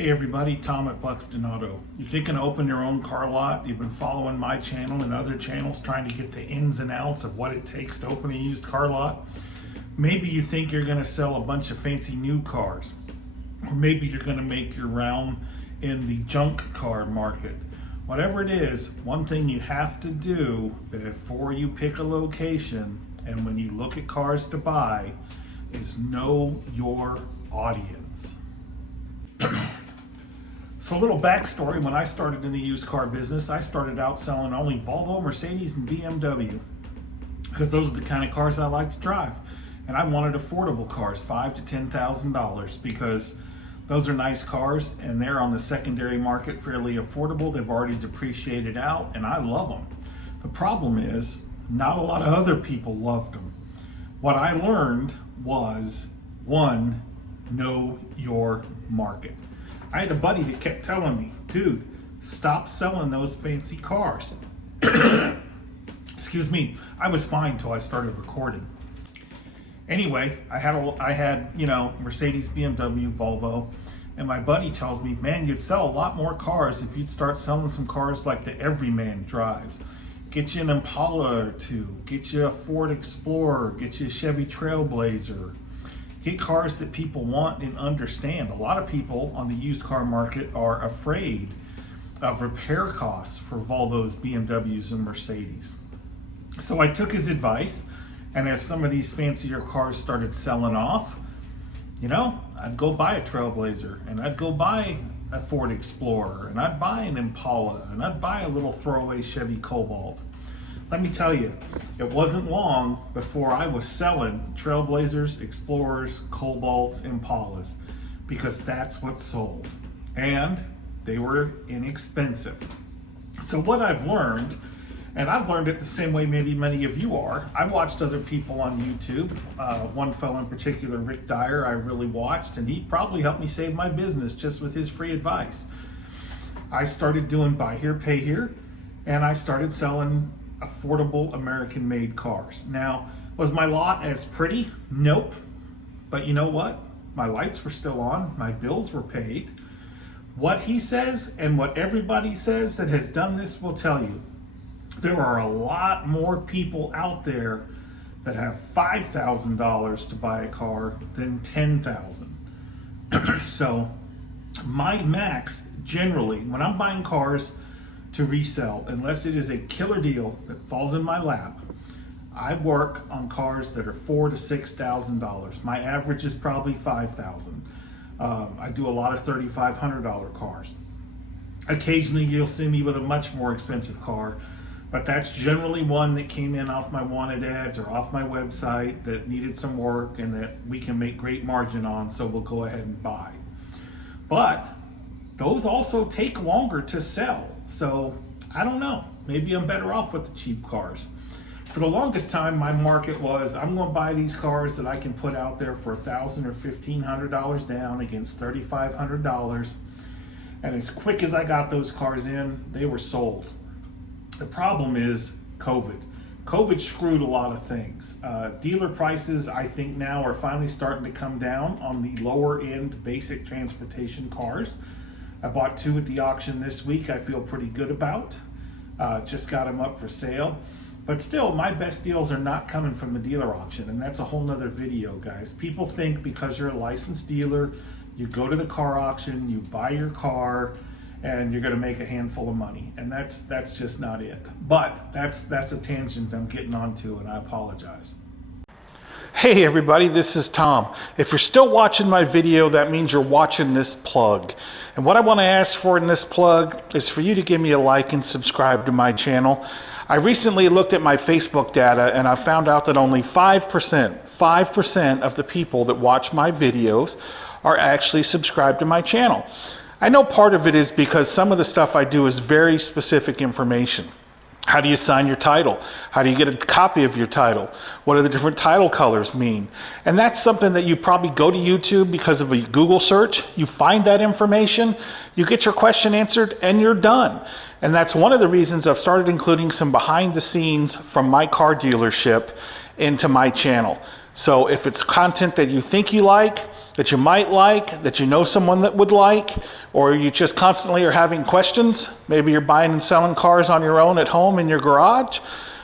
Hey everybody, Tom at Buxton Auto. You're thinking of open your own car lot? You've been following my channel and other channels trying to get the ins and outs of what it takes to open a used car lot? Maybe you think you're going to sell a bunch of fancy new cars. Or maybe you're going to make your round in the junk car market. Whatever it is, one thing you have to do before you pick a location and when you look at cars to buy is know your audience. So a little backstory, when I started in the used car business, I started out selling only Volvo, Mercedes, and BMW because those are the kind of cars I like to drive. And I wanted affordable cars, $5,000 to $10,000, because those are nice cars and they're on the secondary market fairly affordable. They've already depreciated out and I love them. The problem is not a lot of other people loved them. What I learned was, one, know your market. I had a buddy that kept telling me, dude, stop selling those fancy cars. Excuse me, I was fine till I started recording. Anyway, I had Mercedes, BMW, Volvo, and my buddy tells me, man, you'd sell a lot more cars if you'd start selling some cars like the everyman drives. Get you an Impala or two, get you a Ford Explorer, get you a Chevy Trailblazer. Get cars that people want and understand. A lot of people on the used car market are afraid of repair costs for Volvos, BMWs, and Mercedes. So I took his advice, and as some of these fancier cars started selling off, I'd go buy a Trailblazer, and I'd go buy a Ford Explorer, and I'd buy an Impala, and I'd buy a little throwaway Chevy Cobalt. Let me tell you, it wasn't long before I was selling Trailblazers, Explorers, Cobalts, Impalas, because that's what sold. And they were inexpensive. So what I've learned, and I've learned it the same way maybe many of you are, I watched other people on YouTube. One fellow in particular, Rick Dyer, I really watched, and he probably helped me save my business just with his free advice. I started doing buy here, pay here, and I started selling affordable American-made cars. Now, was my lot as pretty? Nope. But you know what? My lights were still on, my bills were paid. What he says and what everybody says that has done this will tell you, there are a lot more people out there that have $5,000 to buy a car than $10,000. So my max, generally, when I'm buying cars to resell, unless it is a killer deal that falls in my lap, I work on cars that are $4,000 to $6,000. My average is probably $5,000. I do a lot of $3,500 cars. Occasionally you'll see me with a much more expensive car, but that's generally one that came in off my wanted ads or off my website that needed some work and that we can make great margin on, so we'll go ahead and buy. But those also take longer to sell. So I don't know, maybe I'm better off with the cheap cars. For the longest time, my market was, I'm going to buy these cars that I can put out there for $1,000 or $1,500 down against $3,500. And as quick as I got those cars in, they were sold. The problem is COVID. COVID screwed a lot of things. Dealer prices, I think now are finally starting to come down on the lower end basic transportation cars. I bought two at the auction this week I feel pretty good about. Just got them up for sale. But still, my best deals are not coming from the dealer auction, and that's a whole nother video, guys. People think because you're a licensed dealer, you go to the car auction, you buy your car, and you're gonna make a handful of money. And that's just not it. But that's a tangent I'm getting onto, and I apologize. Hey everybody, this is Tom. If you're still watching my video, that means you're watching this plug. And what I want to ask for in this plug is for you to give me a like and subscribe to my channel. I recently looked at my Facebook data and I found out that only 5% of the people that watch my videos are actually subscribed to my channel. I know part of it is because some of the stuff I do is very specific information. How do you sign your title? How do you get a copy of your title? What do the different title colors mean? And that's something that you probably go to YouTube because of a Google search. You find that information, you get your question answered, and you're done. And that's one of the reasons I've started including some behind the scenes from my car dealership into my channel. So if it's content that you think you like, that you might like, that you know someone that would like, or you just constantly are having questions. Maybe you're buying and selling cars on your own at home in your garage.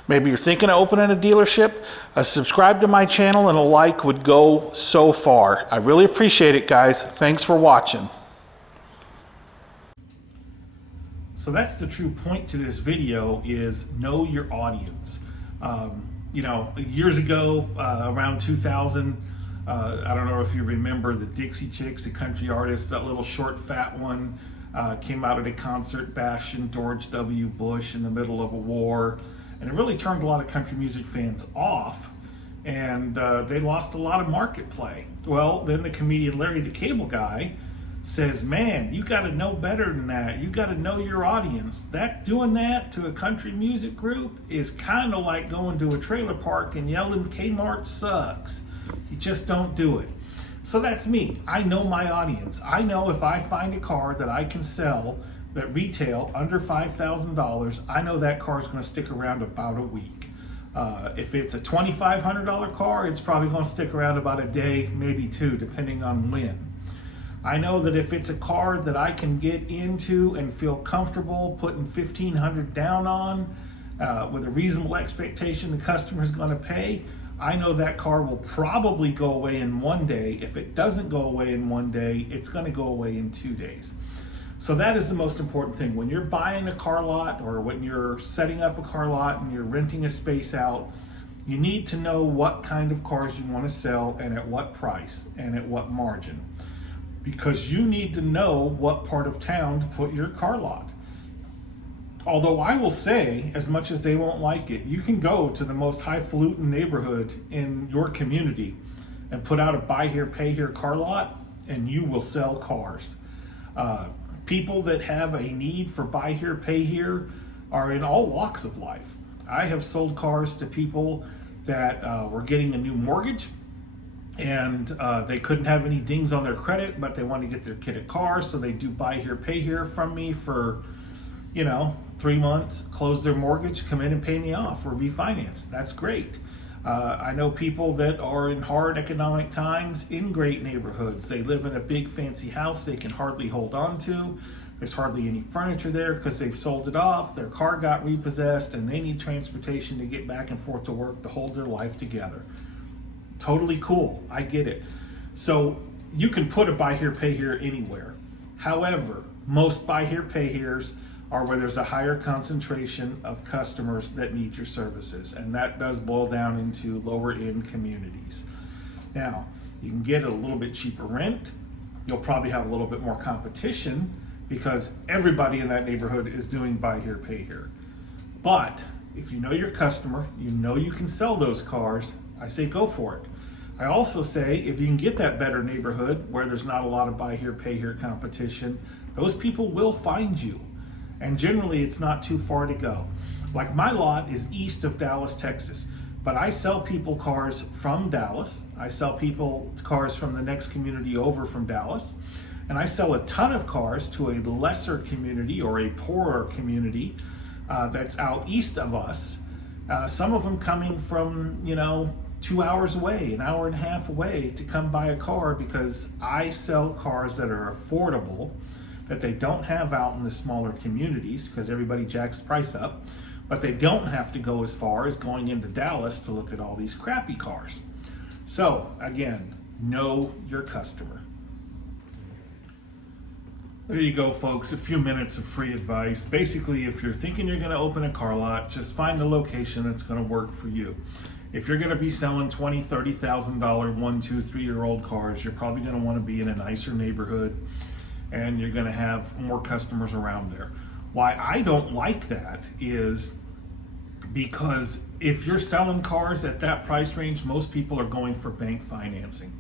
Maybe you're thinking of opening a dealership. A subscribe to my channel and a like would go so far. I really appreciate it, guys. Thanks for watching. So that's the true point to this video, is know your audience. You know, years ago, around 2000, I don't know if you remember the Dixie Chicks, the country artist, that little short fat one, came out at a concert bashing George W. Bush in the middle of a war. And it really turned a lot of country music fans off, and they lost a lot of market play. Well, then the comedian Larry the Cable Guy says, man, you got to know better than that. You got to know your audience. Doing that to a country music group is kind of like going to a trailer park and yelling Kmart sucks. You just don't do it. So that's me. I know my audience. I know if I find a car that I can sell that retail under $5,000, I know that car is going to stick around about a week. If it's a $2,500 car, it's probably going to stick around about a day, maybe two, depending on when. I know that if it's a car that I can get into and feel comfortable putting $1,500 down on, with a reasonable expectation the customer is going to pay, I know that car will probably go away in one day. If it doesn't go away in one day, it's going to go away in 2 days. So that is the most important thing. When you're buying a car lot, or when you're setting up a car lot and you're renting a space out, you need to know what kind of cars you want to sell and at what price and at what margin. Because you need to know what part of town to put your car lot. Although I will say, as much as they won't like it, you can go to the most highfalutin neighborhood in your community and put out a buy here, pay here car lot, and you will sell cars. People that have a need for buy here, pay here are in all walks of life. I have sold cars to people that were getting a new mortgage, and they couldn't have any dings on their credit, but they wanted to get their kid a car, so they do buy here, pay here from me for, 3 months, close their mortgage, come in and pay me off or refinance. That's great. I know people that are in hard economic times in great neighborhoods. They live in a big fancy house they can hardly hold on to. There's hardly any furniture there because they've sold it off. Their car got repossessed and they need transportation to get back and forth to work to hold their life together. Totally cool. I get it. So you can put a buy here, pay here anywhere. However, most buy here, pay here's are where there's a higher concentration of customers that need your services. And that does boil down into lower end communities. Now, you can get a little bit cheaper rent. You'll probably have a little bit more competition because everybody in that neighborhood is doing buy here, pay here. But if you know your customer, you know you can sell those cars, I say go for it. I also say if you can get that better neighborhood where there's not a lot of buy here, pay here competition, those people will find you. And generally it's not too far to go. Like my lot is east of Dallas, Texas, but I sell people cars from Dallas. I sell people cars from the next community over from Dallas. And I sell a ton of cars to a lesser community or a poorer community that's out east of us. Some of them coming from, 2 hours away, an hour and a half away to come buy a car because I sell cars that are affordable, that they don't have out in the smaller communities because everybody jacks the price up, but they don't have to go as far as going into Dallas to look at all these crappy cars. So again, know your customer. There you go, folks, a few minutes of free advice. Basically, if you're thinking you're gonna open a car lot, just find a location that's gonna work for you. If you're gonna be selling $20,000, $30,000, 1, 2, 3-year-old cars, you're probably gonna wanna be in a nicer neighborhood and you're gonna have more customers around there. Why I don't like that is because if you're selling cars at that price range, most people are going for bank financing.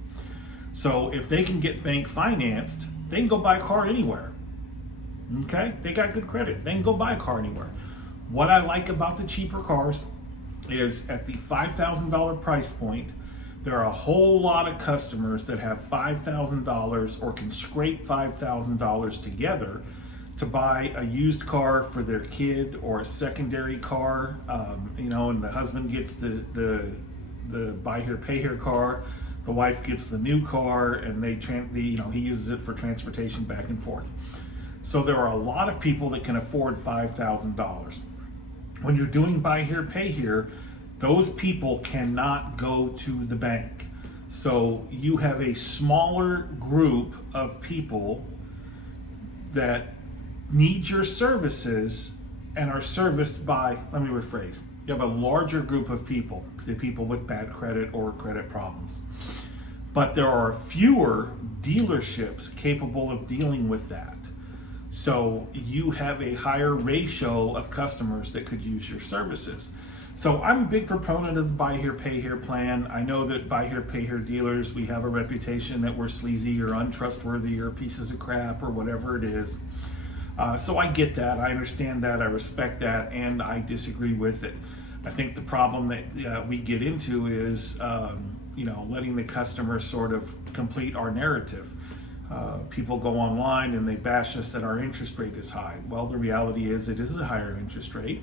So if they can get bank financed, they can go buy a car anywhere. Okay, they got good credit, they can go buy a car anywhere. What I like about the cheaper cars is at the $5,000 price point, there are a whole lot of customers that have $5,000 or can scrape $5,000 together to buy a used car for their kid or a secondary car, and the husband gets the buy here, pay here car. The wife gets the new car, and he uses it for transportation back and forth. So there are a lot of people that can afford $5,000. When you're doing buy here, pay here, those people cannot go to the bank. So you have a smaller group of people that need your services and are serviced by, let me rephrase, you have a larger group of people, the people with bad credit or credit problems. But there are fewer dealerships capable of dealing with that. So you have a higher ratio of customers that could use your services. So I'm a big proponent of the buy here, pay here plan. I know that buy here, pay here dealers, we have a reputation that we're sleazy or untrustworthy or pieces of crap or whatever it is. So I get that, I understand that, I respect that, and I disagree with it. I think the problem that we get into is, letting the customer sort of complete our narrative. People go online and they bash us that our interest rate is high. Well, the reality is it is a higher interest rate.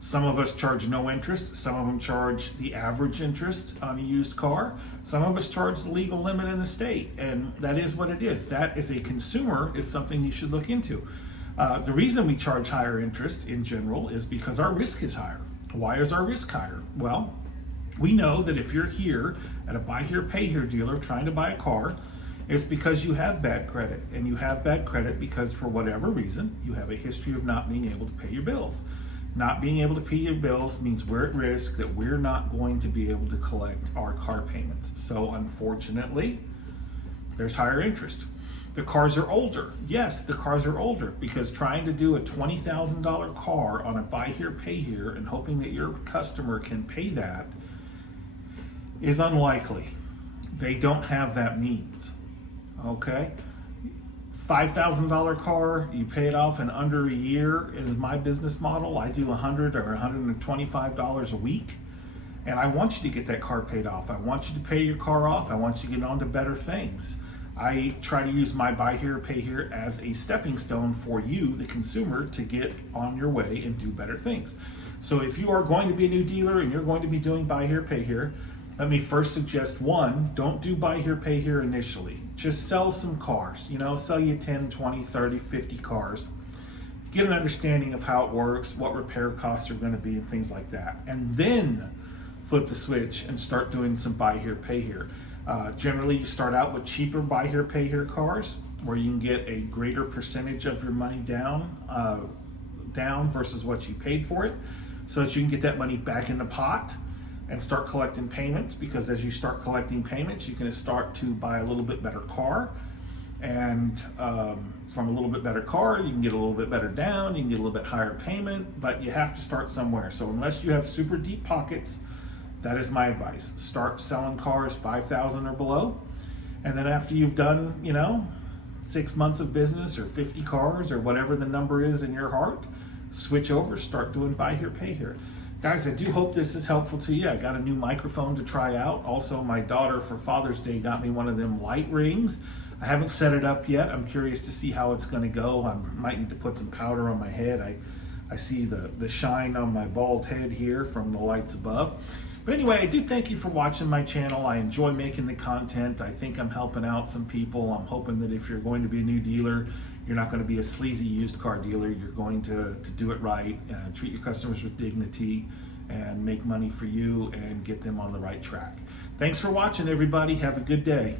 Some of us charge no interest. Some of them charge the average interest on a used car. Some of us charge the legal limit in the state, and that is what it is. That, as a consumer, is something you should look into. The reason we charge higher interest in general is because our risk is higher. Why is our risk higher? Well, we know that if you're here at a buy here, pay here dealer trying to buy a car, it's because you have bad credit, and you have bad credit because for whatever reason, you have a history of not being able to pay your bills. Not being able to pay your bills means we're at risk that we're not going to be able to collect our car payments. So unfortunately, there's higher interest. The cars are older. Yes, the cars are older, because trying to do a $20,000 car on a buy here, pay here and hoping that your customer can pay that is unlikely. They don't have that means. Okay? $5,000 car, you pay it off in under a year is my business model. I do $100 or $125 a week, and I want you to get that car paid off. I want you to pay your car off. I want you to get on to better things. I try to use my buy here, pay here as a stepping stone for you, the consumer, to get on your way and do better things. So if you are going to be a new dealer and you're going to be doing buy here, pay here, let me first suggest, one, don't do buy here, pay here initially. Just sell some cars, sell you 10, 20, 30, 50 cars. Get an understanding of how it works, what repair costs are going to be, and things like that. And then flip the switch and start doing some buy here, pay here. Generally, you start out with cheaper buy here, pay here cars, where you can get a greater percentage of your money down versus what you paid for it, so that you can get that money back in the pot and start collecting payments, because as you start collecting payments, you can start to buy a little bit better car. And from a little bit better car, you can get a little bit better down, you can get a little bit higher payment, but you have to start somewhere. So unless you have super deep pockets, that is my advice. Start selling cars 5,000 or below. And then after you've done, 6 months of business or 50 cars or whatever the number is in your heart, switch over, start doing buy here, pay here. Guys, I do hope this is helpful to you. I got a new microphone to try out. Also, my daughter for Father's Day got me one of them light rings. I haven't set it up yet. I'm curious to see how it's going to go. I might need to put some powder on my head. I see the shine on my bald head here from the lights above. But anyway, I do thank you for watching my channel. I enjoy making the content. I think I'm helping out some people. I'm hoping that if you're going to be a new dealer, you're not going to be a sleazy used car dealer. You're going to do it right, treat your customers with dignity, and make money for you and get them on the right track. Thanks for watching, everybody. Have a good day.